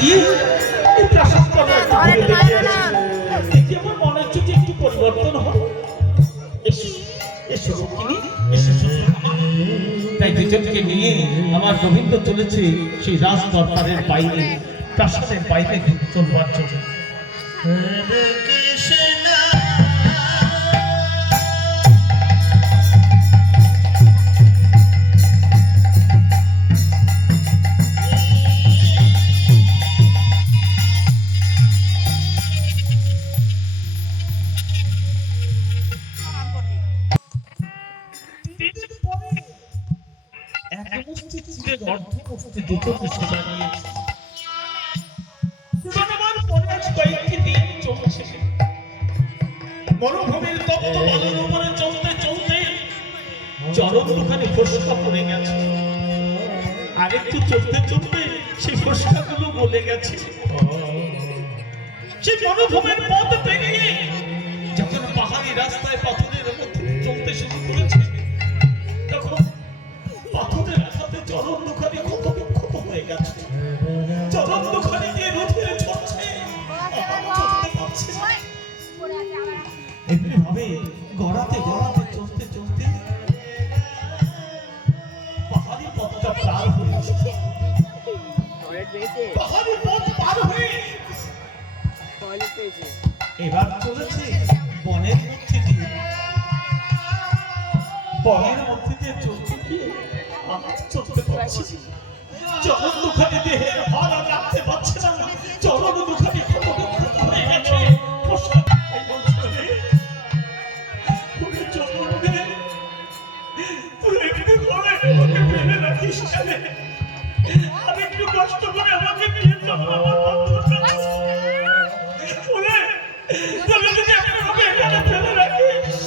গিয়ে এই প্রাসাদটা দেখি আমার মনে হচ্ছে যে একটু পরিবর্তন হবে। এসো এসো রুক্মিণী, এসো। তাই দুজনকে নিয়ে আমার গোবিন্দ চলেছে সেই রাজ দরবারের বাইরে, প্রাসাদের বাইরে চলবার জন্য। মরুভূমির তপ্ত বালুর উপরে চলতে চলতে চরণ দুখানে ফসকা পড়ে গেছে, আরেকটু চলতে চলতে সেই ফসকাগুলো গলে গেছে। সেই মরুভূমির পথ পেরিয়ে যখন পাহাড়ি রাস্তায় পাথরের মধ্যে চলতে শুরু করেছে, তখন পাথরের সাথে চরণ দুখানে ক্ষত বিক্ষত হয়ে গেছে। চরণ দুখানে যে রোধে ঝরছে, চলতে পারছে না। এমনিভাবে গড়াতে গড়াতে চলতে চলতে পাহাড়ি পথটা পার হয়েছে। পাহাড়ি পথ পার হয়ে এবার চলেছে বনের মধ্যে দিয়ে। বনের মধ্যে দিয়ে চলতে গিয়ে চলতে পারছি, চরণ দুখানে দেহের ভার আর রাখতে পারছে না। চরণ দুখানে ক্ষত বিক্ষত হয়ে গেছে। আমি একটু কষ্ট করে আমাকে নিয়ে চলো আমার বন্ধুর কাছে। তুমি যদি আমাকে এখানে ফেলে রাখিস,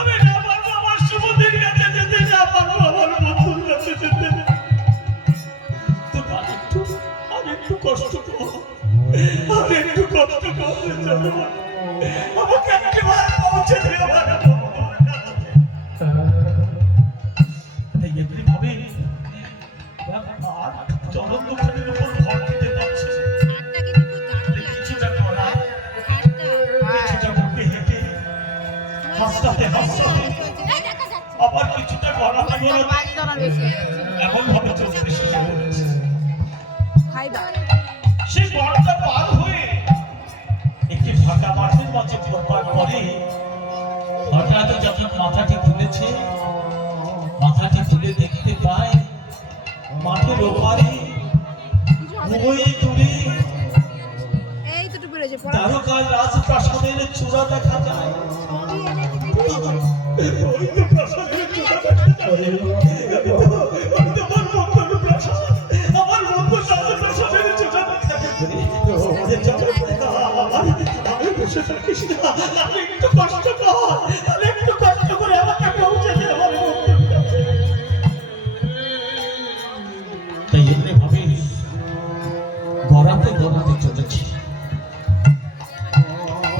আমি না পারবো আমার শুভদের কাছে যেতে, না পারবো আমার বন্ধুর কাছে যেতে। আরেকটু কষ্ট করো, আরেকটু কষ্ট করতে চলো, আমাকে একেবারে পৌঁছে দিও আমার বন্ধুর কাছে। তাই এমনিভাবে চরণ দুখানের উপর ভর দিতে পারছে, কিছুটা গলা, কিছুটা বুকে হেঁটে হাসতে হাসতে, আবার কিছুটা গলা এমন ভাবে চলতে শুরু করেছে। সেই বনটা পার হয়ে একটি ফাঁকা মাঠের মাঝে পড়বার পরে হঠাৎ যখন মাথাটি তুলেছে, মাথাটি তুলে দেখতে পায় মাঠের ওপারে ওই দূরে দ্বারকার রাজপ্রাসাদের চূড়া দেখা যায়। ওই তো প্রাসাদের চূড়া দেখা যায়। আমার বন্ধু রাজপ্রাসাদের চূড়া দেখা আমি বসে থাকিস না, আমি একটু কষ্ট কর, আমি একটু কষ্ট করে আমাকে পৌঁছে দে আমার বন্ধুর কাছে। তাই এমনি ভাবে গড়াতে গড়াতে চলেছি,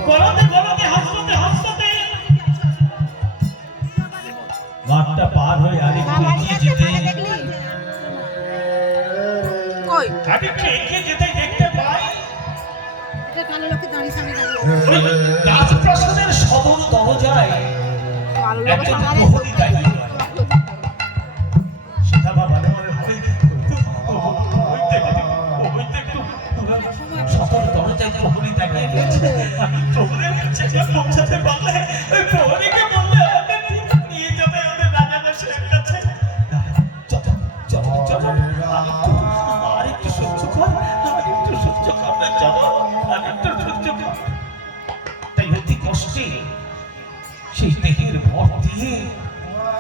গড়াতে গড়াতে হাসতে হাসতে মাঠটা পার হয়ে আরেকটু এগিয়ে যেতে দেখতে পাই রাজপ্রাসাদের সদর দরজায় একজন প্রহরী দাঁড়িয়ে। সেটা বাবা সদর দরজায় প্রহরী দাঁড়িয়ে রয়েছে। প্রহরীর কাছে পৌঁছাতে পারলে ওই প্রহরীকে বললে নিয়ে যাবে আমাদের রাজামশাইয়ের কাছে। আরেকটু সহ্য কর, আরেকটু সহ্য কর, আরেকটু সহ্য কর। তাই অতি কষ্টে সেই দেহের ভর দিয়ে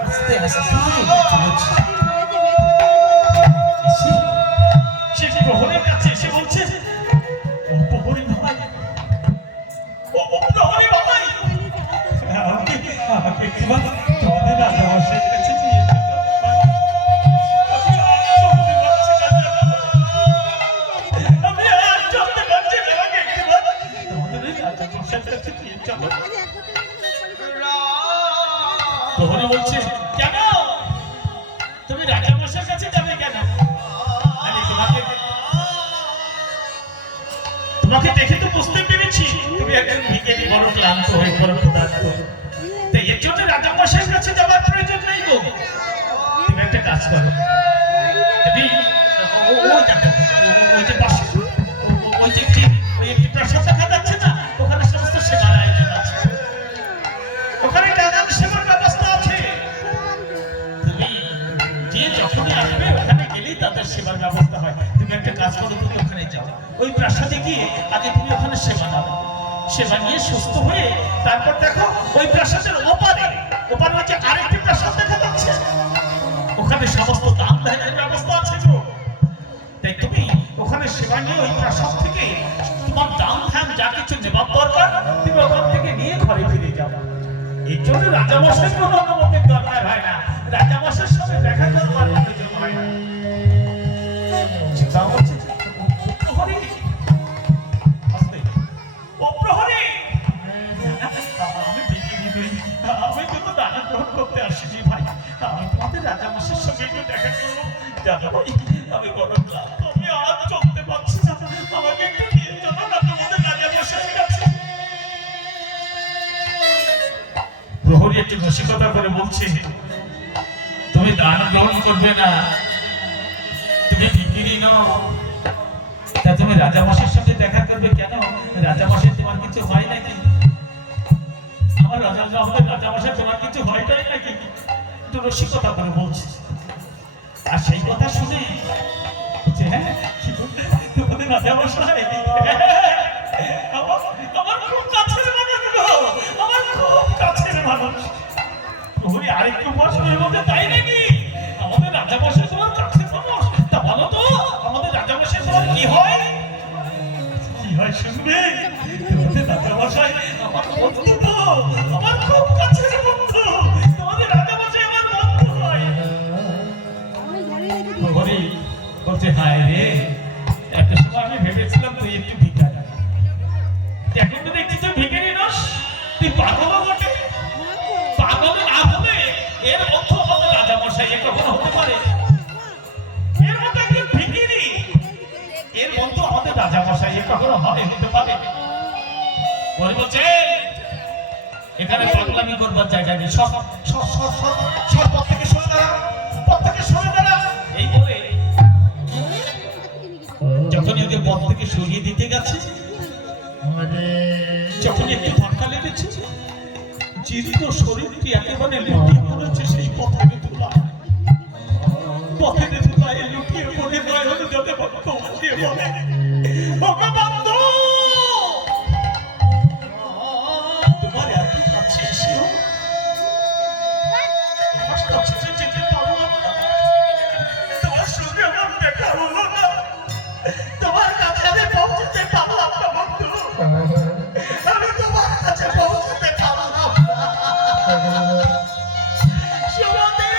আস্তে আস্তে চলেছে। সে প্রহরীর কাছে এসে বলছে, প্রহরী ভাই, ও প্রহরী ভাই, আমাকে একবার তোমাদের রাজামশাইয়ের কাছে নিয়ে প্রহরী বলছে, কেন তুমি রাজামশাইয়ের কাছে যাবে কেন? তোমাকে দেখে তো বুঝতে পেরেছি তুমি একজন ভিখারি, বড় ক্লান্ত হয়ে বড় ক্ষুধার্ত। তাই এর জন্য রাজামশাইয়ের কাছে যাওয়ার প্রয়োজন নেই গো। তুমি একটা কাজ করো, তুমি ওই দেখো, ওই যে পাশে ওই যে একটি প্রাসাদ দেখা যাচ্ছে না, ওখানে সমস্ত সেবার আয়োজন আছে, ওখানে নানান সেবার ব্যবস্থা আছে। তুমি যে যখনই আসবে ওখানে গেলেই তাদের সেবার ব্যবস্থা হয়। তুমি একটা কাজ করো, তুমি ওখানে যাও, ওই প্রাসাদে গিয়ে আগে তুমি ওখানে সেবা নাও, সেবা নিয়ে সুস্থ হয়ে তারপর দেখো ওই প্রাসাদের ওপারে হচ্ছে আরেকটি প্রাসাদ দেখা যাচ্ছে, ওখানে সমস্ত দান ধ্যানের ব্যবস্থা আছে গো। তাই তুমি ওখানে সেবা নিয়ে ওই প্রাসাদ থেকে তোমার দান ধ্যান যা কিছু নেবার দরকার তুমি ওখান থেকে নিয়ে ঘরে ফিরে যাও। এই জন্য রাজামশাইয়ের কোনো অনুমতির দরকার হয় না, রাজামশাইয়ের সাথে দেখা করবার প্রয়োজন হয় না। চিন্তা হচ্ছে প্রহরী, ও প্রহরী, আমি কিন্তু দান গ্রহণ করতে আসিনি ভাই, আমি তোমাদের রাজামশাইয়ের সঙ্গে একটু দেখা করবো। জানো আমি বড় ক্লান্ত, আমি আর চলতে পারছি না, আমাকে একটু নিয়ে চলো না তোমাদের রাজামশাইয়ের কাছে। প্রহরী একটু রসিকতা করে বলছি, তুমি দান গ্রহণ করবে না, তুমি ভিখারি নও, তা তুমি রাজামশাইয়ের সাথে দেখা করবে কেন? রাজামশাই তোমার কিছু হয় নাকি? আমার রাজামশাই তোমার কিছু হয় নাকি? একটু রসিকতা করে বলছি। আর সেই কথা শুনে হ্যাঁ তোমাদের রাজামশাই আমার খুব কাছের মানুষ গো, আমার খুব কাছের মানুষ। প্রহরী আরেকটু বছরের মধ্যে তাই নাকি? আমাদের রাজামশাই তোমার কাছের মানুষ, তা বলো তো আমাদের রাজামশাই তোমার কি হয়? কি হয় শুনবে? তোমাদের রাজামশাই আমার বন্ধু গো, আমার খুব কাছের বন্ধু, তোমাদের রাজামশাই আমার বন্ধু হয়। প্রহরী বলছে হায় রে, একটা সময় আমি ভেবেছিলাম তুই একটু ভিখারি, এখন তো দেখছি তুই ভিখারি নস, তুই পাগল বটে। পাগল না হলে এর অর্থ আমাদের রাজামশাই এ কখনো হতে পারে? এর মতো একজন ভিখারি, এর বন্ধু আমাদের রাজামশাই এ কখনো হতে পারে? বলে বলছে এখানে পাগলামি করবার জায়গা নেই, সব পথ থেকে সরে দাঁড়া, পথ থেকে সরে দাঁড়া। এই বলে যখনই ওদের পথ থেকে সরিয়ে দিতে গেছে, যখনই একটু ধাক্কা লেগেছে, জীর্ণ শরীরটি একেবারে লুটিয়ে পড়েছে সেই পথের ধুলায়, পথের ধুলায় লুটিয়ে পড়ে নয়ন জলে বক্ষ উঠিয়ে বলে, ওগো বন্ধু, তোমার এত কাছে এসেও আমার কাছে যেতে পারলাম না, তোমার সঙ্গে আমার দেখা হলো না, তোমার কাছে আমি পৌঁছতে পারলাম না বন্ধু, আমি তোমার কাছে পৌঁছতে পারলাম না। সুমতি,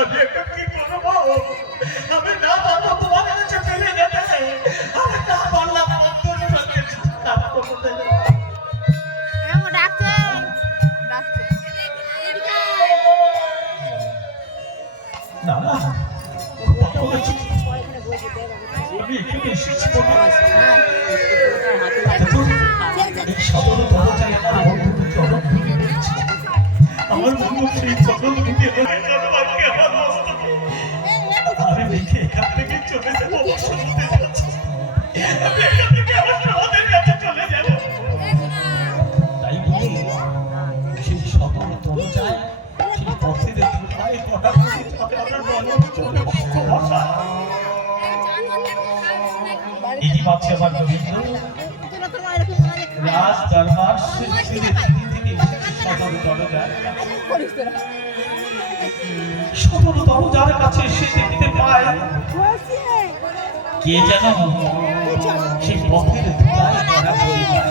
আমি একটা কি করবো? আমি না পারবো তোমার কাছে ফিরে যেতে, আমি না পারলাম বন্ধুর সঙ্গে দেখা করতে। না না, আমি এখানে এসেছি এই সদর দরজায় আমার বন্ধুকে চরণ ধরে দিয়েছি, আমার বন্ধু সেই চরণ ধরে আমি দেখে এখান থেকে চলে যাবো, সমুদ্রে যাচ্ছি, আমি এখান থেকে আমার ওদের কাছে চলে যাবো। তাই বলে সেই সদর দরজায় সেই পথের ধুলায় হঠাৎ করে আমার বন্ধু চলে বসা। এই ভাবছে আমার গোবিন্দ রাজ দরবার থেকে সদর দরজার কাছে এসে দেখতে পায় কে যেন সেই পথের ধুলায় ভরা পরিবার।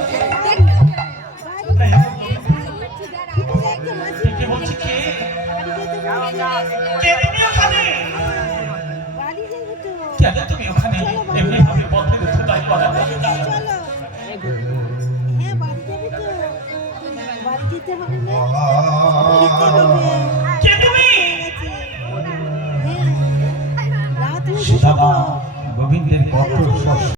কে বলছে কে? কে তুমি ওখানে? কেন তুমি ওখানে এমনি ভাবে পথের ধুলায় ভরা পরিবার? কে তুমি? গোবিন্দের পাথর